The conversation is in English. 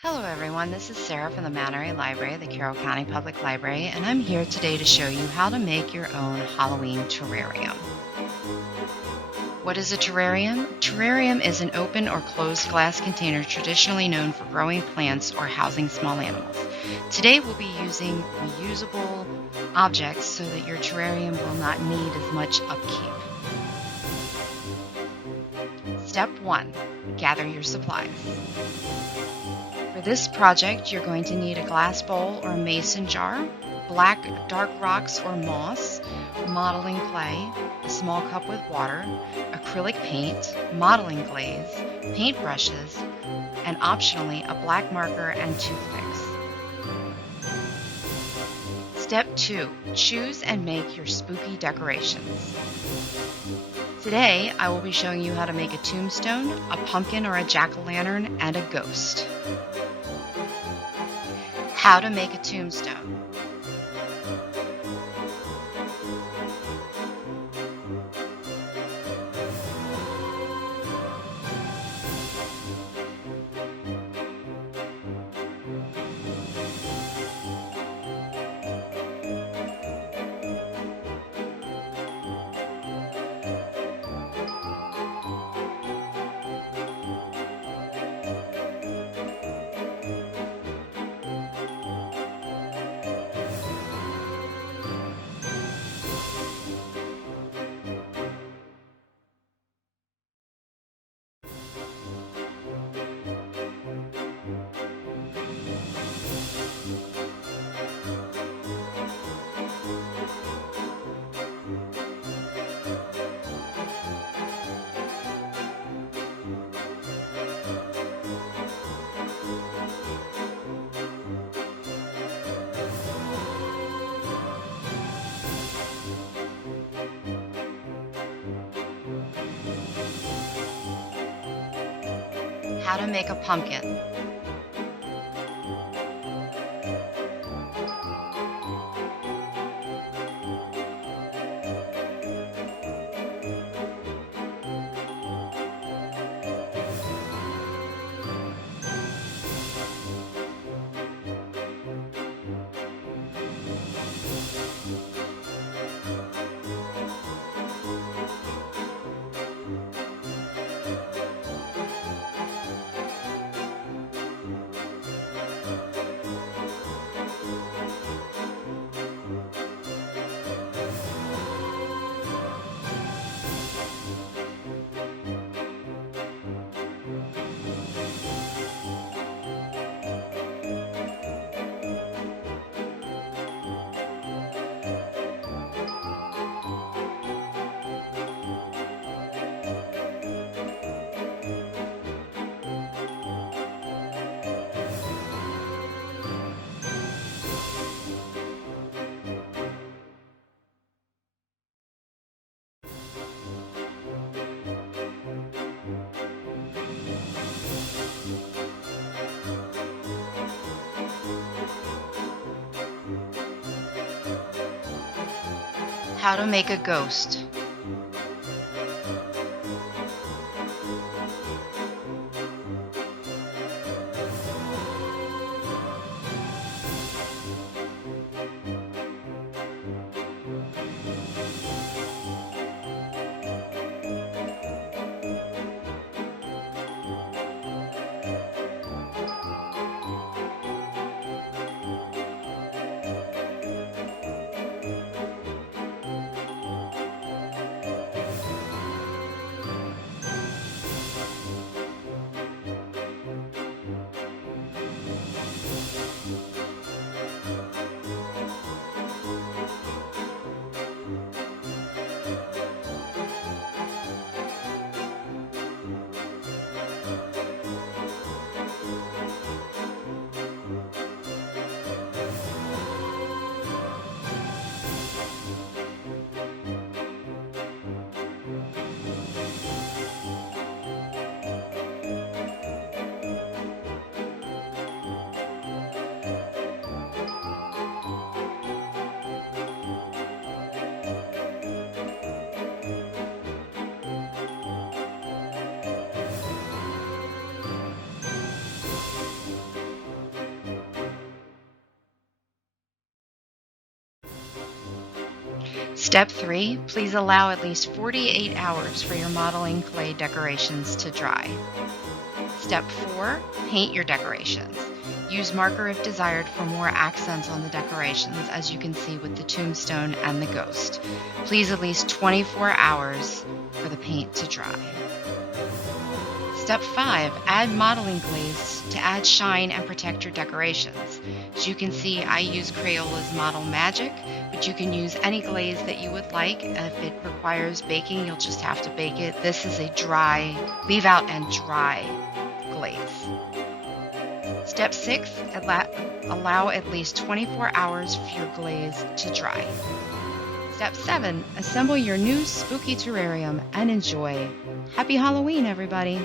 Hello, everyone. This is Sarah from the Mount Airy Library, the Carroll County Public Library, and I'm here today to show you how to make your own Halloween terrarium. What is a terrarium? A terrarium is an open or closed glass container traditionally known for growing plants or housing small animals. Today, we'll be using reusable objects so that your terrarium will not need as much upkeep. Step 1. Gather your supplies. For this project, you're going to need a glass bowl or a mason jar, black dark rocks or moss, modeling clay, a small cup with water, acrylic paint, modeling glaze, paint brushes, and optionally a black marker and toothpicks. Step 2. Choose and make your spooky decorations. Today, I will be showing you how to make a tombstone, a pumpkin or a jack-o'-lantern, and a ghost. How to make a tombstone. How to make a pumpkin. How to make a ghost. Step 3, please allow at least 48 hours for your modeling clay decorations to dry. Step 4, paint your decorations. Use marker if desired for more accents on the decorations, as you can see with the tombstone and the ghost. Please at least 24 hours for the paint to dry. Step 5, add modeling glaze to add shine and protect your decorations. As you can see, I use Crayola's Model Magic, but you can use any glaze that you would like. If it requires baking, you'll just have to bake it. This is a dry, leave out and dry glaze. Step 6, allow at least 24 hours for your glaze to dry. Step 7, assemble your new spooky terrarium and enjoy. Happy Halloween, everybody!